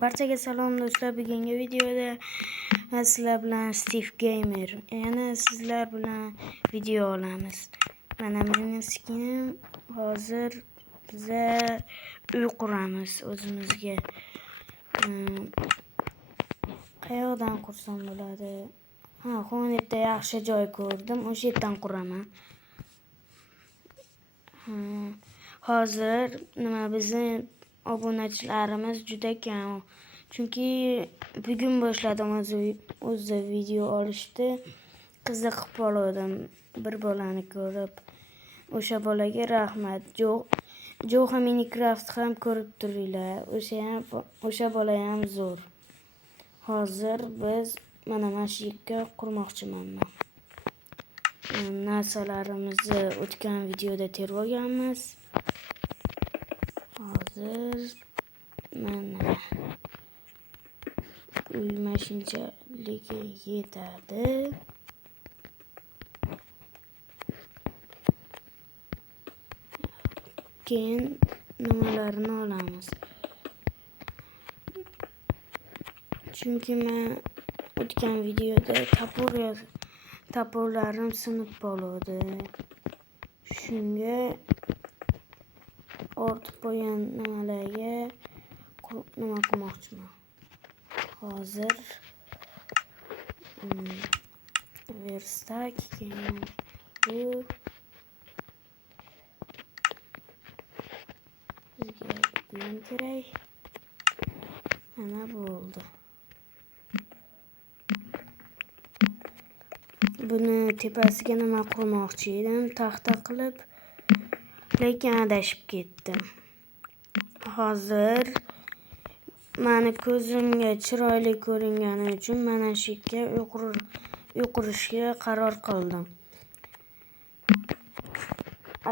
Barchaga salom do'stlar. Bugungi videoda sizlar bilan Steve Gamer yana sizlar bilan video olamiz. Mana mening skinim. Hozir biza uy quramiz o'zimizga. Qayoqdan qursam bo'ladi? Xonetda yaxshi joy ko'rdim. O'sha yerdan quraman. Hozir bizning obunachilarimiz juda kam. Chunki bugun boshladim o'zi video olishni. Qiziqib qoldim bir bolani ko'rib. O'sha bolaga rahmat. Jo'xa Minecraft ham ko'rib turinglar. O'sha bola ham zo'r. Hozir biz mana shu yerga qurmoqchiman. Narsalarimizni o'tgan videoda terib olganmiz. Hozir mana uy mashinchaligiga yetadi. Keyin nimalarni olamiz? Chunki men o'tgan videoda toporlarim sinib qoldi. Shunga ortib qo'ygan nimalarga nima qilmoqchiman. Hozir verstak keyin bu bizga bugun kerak. Mana bo'ldi. Buni tepasiga nima qilmoqchi edim, taxta qilib, lekin adashib ketdim. Hozir meni ko'zimga chiroyli ko'ringani uchun mana shu yerga uy qurishga qaror qildim.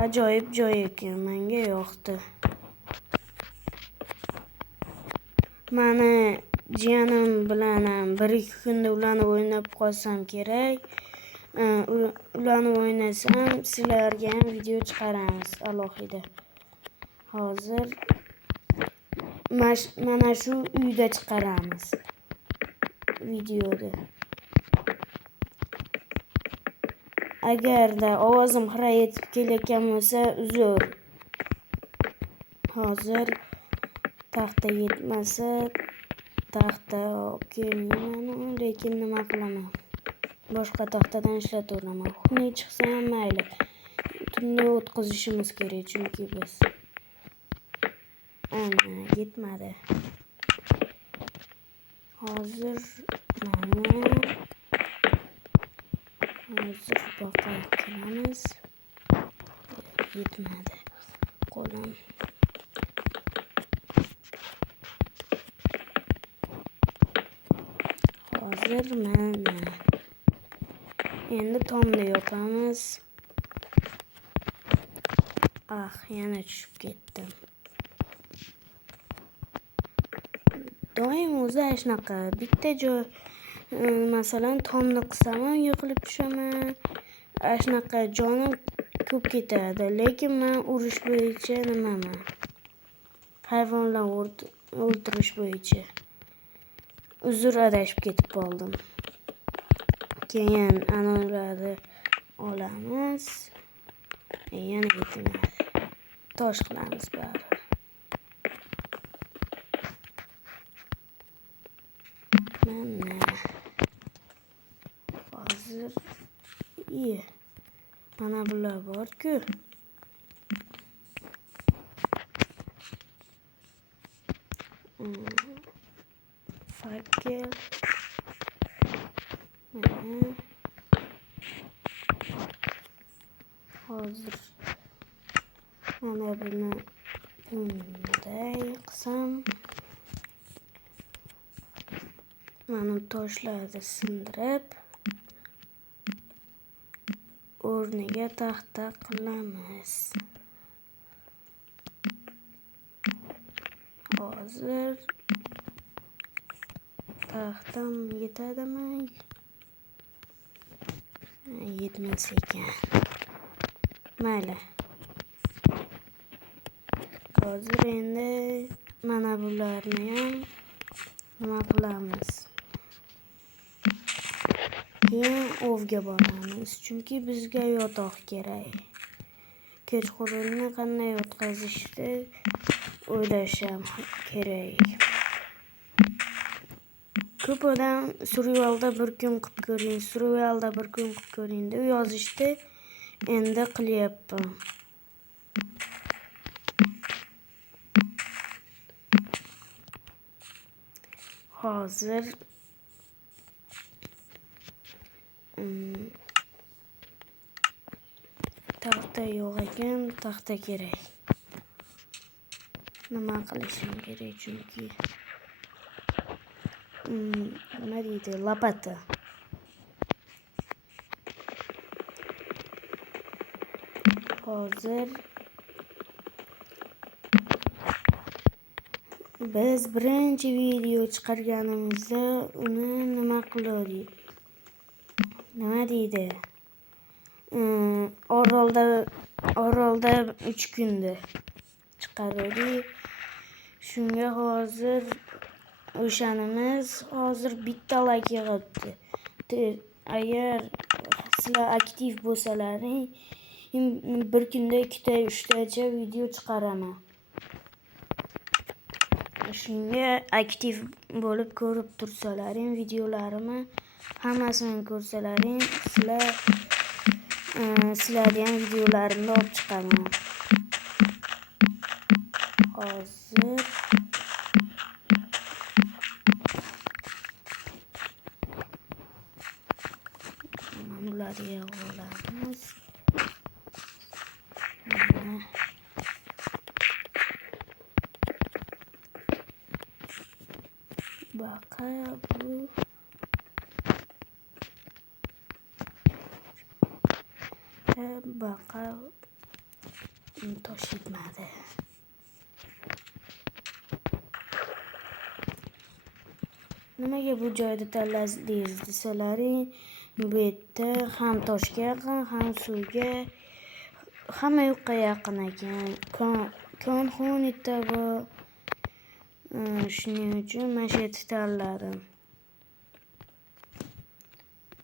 Ajoyib joy ekan, menga yoqdi. Meni jiyanim bilan ham 1-2 kunda ularni o'ynab qolsam kerak. Ularni o'ynasam, sizlarga ham video chiqaramiz alohida. Hozir mana shu uyda chiqaramiz videoda. Agarda ovozim xira yetib kelayotgan bo'lsa, uzr. Hozir taxta yetmasa, taxta kelmayman, lekin nima qilaman? Boshqa taxtadan ishlataveraman. Xunuk chiqsa ham mayli. Tunni o'tkazishimiz kerak chunki biz. Yetmadi. Hozir boqa qilamiz. Yetmadi. Qo'lim. Hozir mana endi tomni yopamiz. Yana tushib ketdim. Doim o'zi shunaqa bitta joy, masalan, tomni qilsam ham yiqilib tushaman. Shunaqa jonim ko'p ketadi, lekin men urish bo'yicha nimaman? Hayvonlar o'ldirish bo'yicha. Uzr, adashib ketib qoldim. Keyin ularni olamiz. Yana yetmadi. Tosh qilamiz bari. Mana hozir mana bular bor-ku. Fakir. Hozir mana buni bunday qilsam, mana toshlarni sindirib, o'rniga taxta qilamiz. Hozir taxtam yetadimi? Yetmas ekan. Mayli. Hozir endi mana bularni ham nima qilamiz? Keyin ovga boramiz, chunki bizga yotoq kerak. Kechqurunni qanday o'tkazishni o'ylashim kerak. Ko'p odam survivalda bir kun qilib ko'ring, deb yozishdi. Endi qilyapman. Hozir taxta yo'q ekan, taxta kerak. Nima qilishim kerak chunki nima deydi, lopata. Hozir biz birinchi video chiqarganimizda uni nima qildik? Nima deydi? Orolda 3 kunda chiqardik. Shunga hozir o'shanimiz hozir bitta like yig'ibdi. Agar sizlar aktiv bo'lsalaring, bir kunda 2-3 tacha video chiqaraman. Shunga aktiv bo'lib ko'rib tursalaring, videolarimni hammasini ko'rsalaring, sizlarga ham videolarimni olib chiqaman. Hozir bularga olamiz. Baqa bu baqa tosh yetmadi. Nimaga bu joyda tanladingiz desalaring, bu yerda ham toshga yaqin, ham suvga, hamma yoqqa yaqin ekan. Kon xonita bor. Shuning uchun mana shu yerni tanladim.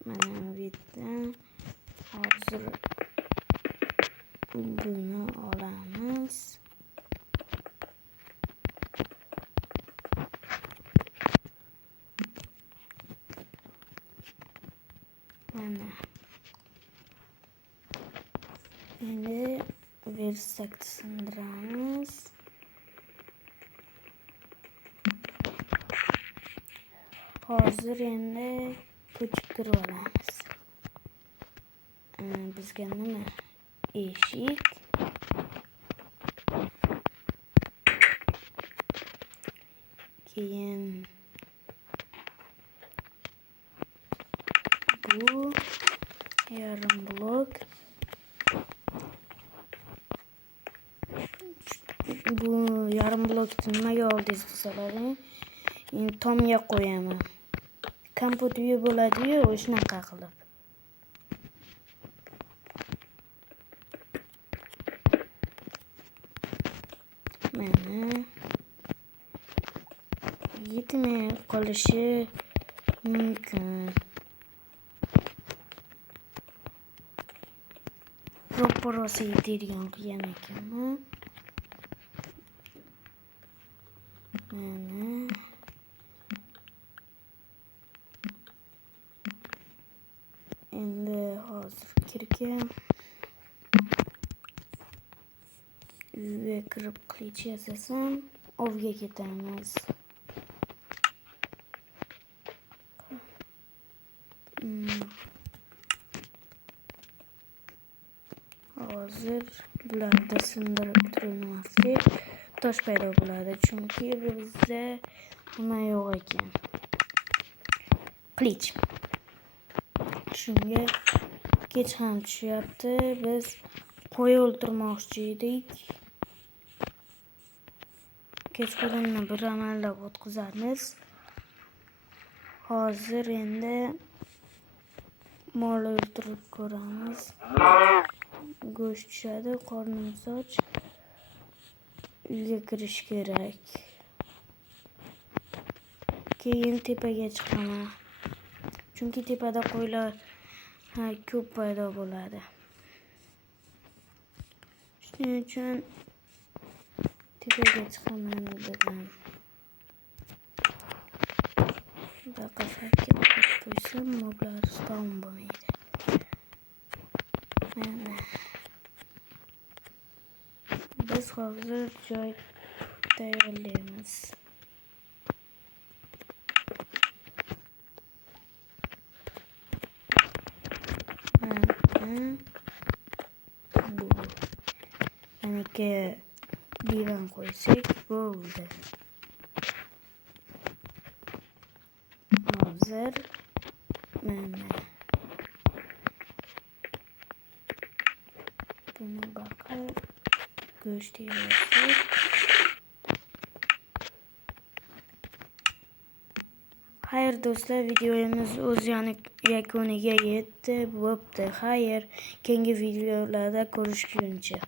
Mana bu yerdan hozir buni olamiz. Mana. Endi versak sindiramiz. Hozir endi ko'chirib olamiz. Bizga nima? Eshik. Keyin bu yarim blok. Bu yarim blokni nimaga oldingiz desalaring, tomga qo'yaman. Kompot uyi bo'ladi-yu, o'shanaqa qilib. Mana yetmay qolishi mumkin. Ro'porosi yetadigan qilgan ekanman. Mana endi hozir kirgan uyga kirib qilich yasasam, ovga ketamiz. Hozir bularda sindirib turilmaslik tosh paydo bo'ladi, chunki bizda nima yo'q ekan. Qilich. Shunga kech ham tushyapti. Biz qo'y o'ltirmoqchi edik. Kechqurunni bir amallab o'tkazamiz. Hozir endi mol o'ltirib ko'ramiz. Go'sht tushadi, qornimiz och. Uyga kirish kerak. keyin tepaga chiqaman. Chunki tepada qo'ylar ko'p paydo bo'ladi. Shuning uchun tepaga chiqaman dedim. Bunaqa qilib qo'ysam moblar spawn bo'lmaydi. Mana biz hozir joy tayyorlaymiz. Maniki divan qo'ysak bo'ldi. Hozir mana buni baqir go'sht yeyapmiz. Xayr do'stlar, videomiz o'z yakuniga yetdi. Bo'pti. Xayr, keyingi videolarda ko'rishguncha.